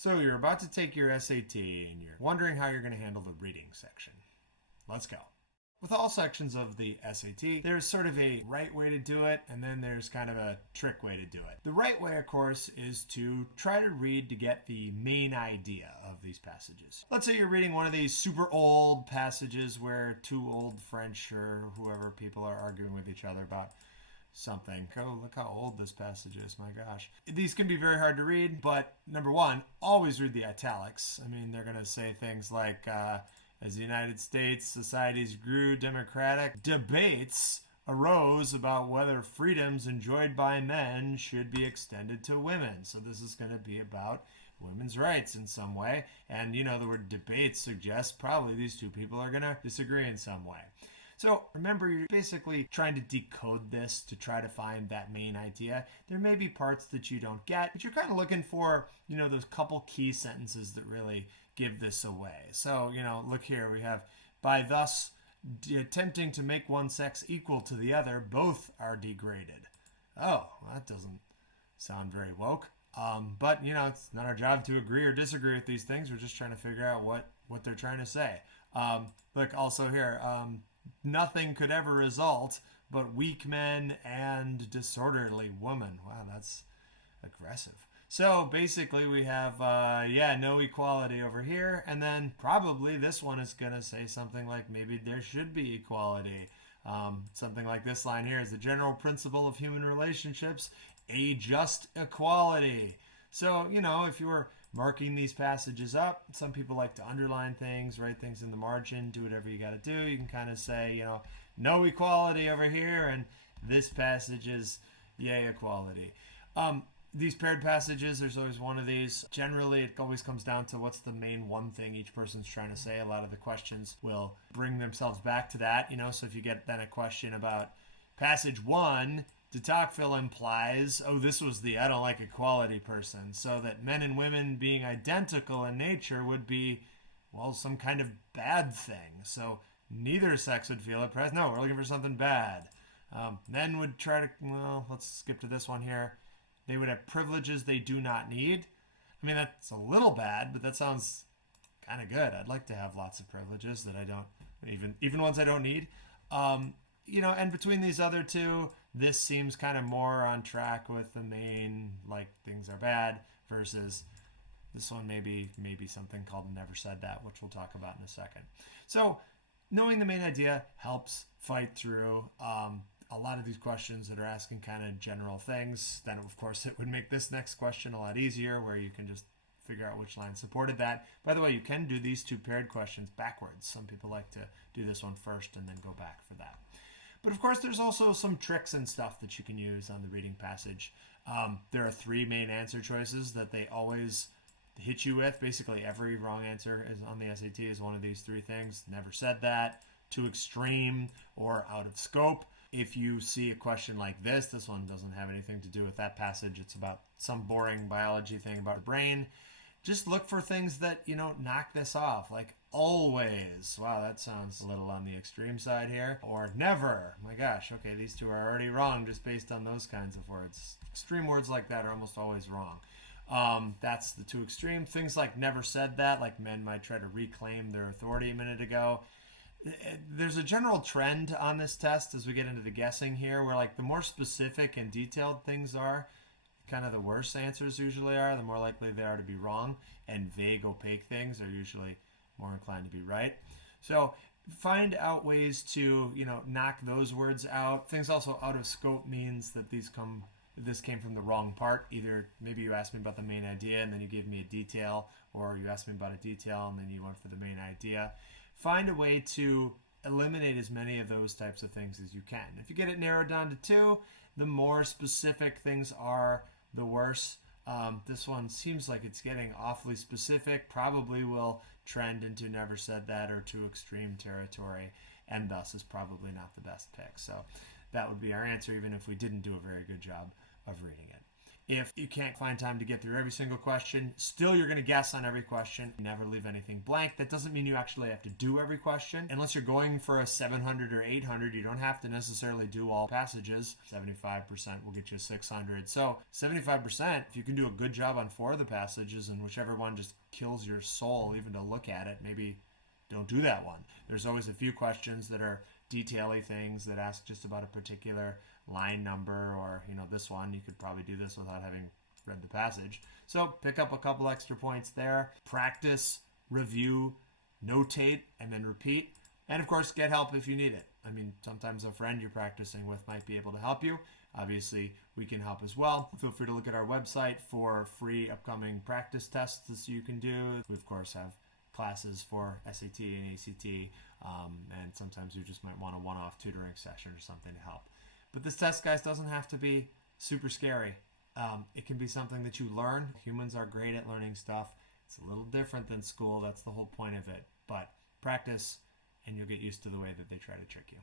So you're about to take your SAT and you're wondering how you're going to handle the reading section. Let's go. With all sections of the SAT, there's sort of a right way to do it, and then there's kind of a trick way to do it. The right way, of course, is to try to read to get the main idea of these passages. Let's say you're reading one of these super old passages where two old French or whoever people are arguing with each other about something. Oh, look how old this passage is, my gosh. These can be very hard to read, but number one, always read the italics. I mean, they're going to say things like, as the United States societies grew democratic, debates arose about whether freedoms enjoyed by men should be extended to women. So this is going to be about women's rights in some way. And, the word debate suggests probably these two people are going to disagree in some way. So remember, you're basically trying to decode this to try to find that main idea. There may be parts that you don't get, but you're kind of looking for, those couple key sentences that really give this away. So, look here, we have, by thus attempting to make one sex equal to the other, both are degraded. Oh, that doesn't sound very woke. But, it's not our job to agree or disagree with these things. We're just trying to figure out what they're trying to say. Look, also here, nothing could ever result but weak men and disorderly women. Wow, that's aggressive. So basically we have, no equality over here. And then probably this one is going to say something like maybe there should be equality. Something like this line here is the general principle of human relationships, a just equality. So, if you were marking these passages up, some people like to underline things, write things in the margin, do whatever you got to do. You can kind of say, no equality over here, and this passage is yay equality. These paired passages, there's always one of these. Generally, it always comes down to what's the main one thing each person's trying to say. A lot of the questions will bring themselves back to that, so if you get then a question about passage 1, de Tocqueville implies, this was the I don't like equality person, so that men and women being identical in nature would be, some kind of bad thing. So neither sex would feel oppressed. No, we're looking for something bad. Men would try to, let's skip to this one here. They would have privileges they do not need. I mean, that's a little bad, but that sounds kind of good. I'd like to have lots of privileges that I don't, even ones I don't need. And between these other two, this seems kind of more on track with the main, things are bad, versus this one maybe something called Never Said That, which we'll talk about in a second. So knowing the main idea helps fight through a lot of these questions that are asking kind of general things. Then, of course, it would make this next question a lot easier, where you can just figure out which line supported that. By the way, you can do these two paired questions backwards. Some people like to do this one first and then go back for that. But of course, there's also some tricks and stuff that you can use on the reading passage. There are 3 main answer choices that they always hit you with. Basically, every wrong answer is on the SAT is one of these 3 things. Never said that, too extreme, or out of scope. If you see a question like this one doesn't have anything to do with that passage. It's about some boring biology thing about the brain. Just look for things that, knock this off, like always. Wow, that sounds a little on the extreme side here. Or never. My gosh, okay, these two are already wrong just based on those kinds of words. Extreme words like that are almost always wrong. That's the too extreme. Things like never said that, like men might try to reclaim their authority a minute ago. There's a general trend on this test as we get into the guessing here, where the more specific and detailed things are, kind of the worse answers usually are, the more likely they are to be wrong, and vague, opaque things are usually more inclined to be right. So find out ways to, knock those words out. Things also out of scope means that this came from the wrong part. Either maybe you asked me about the main idea and then you gave me a detail, or you asked me about a detail and then you went for the main idea. Find a way to eliminate as many of those types of things as you can. If you get it narrowed down to 2, the more specific things are, the worse. This one seems like it's getting awfully specific, probably will trend into never said that or too extreme territory, and thus is probably not the best pick. So that would be our answer, even if we didn't do a very good job of reading it. If you can't find time to get through every single question, still you're going to guess on every question. Never leave anything blank. That doesn't mean you actually have to do every question. Unless you're going for a 700 or 800, you don't have to necessarily do all passages. 75% will get you 600. So 75%, if you can do a good job on 4 of the passages and whichever one just kills your soul even to look at it, maybe don't do that one. There's always a few questions that are detail-y things that ask just about a particular line number, or this one you could probably do this without having read the passage. So pick up a couple extra points there. Practice, review, notate, and then repeat. And of course, get help if you need it. I mean, sometimes a friend you're practicing with might be able to help you. Obviously, we can help as well. Feel free to look at our website for free upcoming practice tests that you can do. We of course have classes for SAT and ACT, and sometimes you just might want a one-off tutoring session or something to help. But this test, guys, doesn't have to be super scary. It can be something that you learn. Humans are great at learning stuff. It's a little different than school. That's the whole point of it. But practice, and you'll get used to the way that they try to trick you.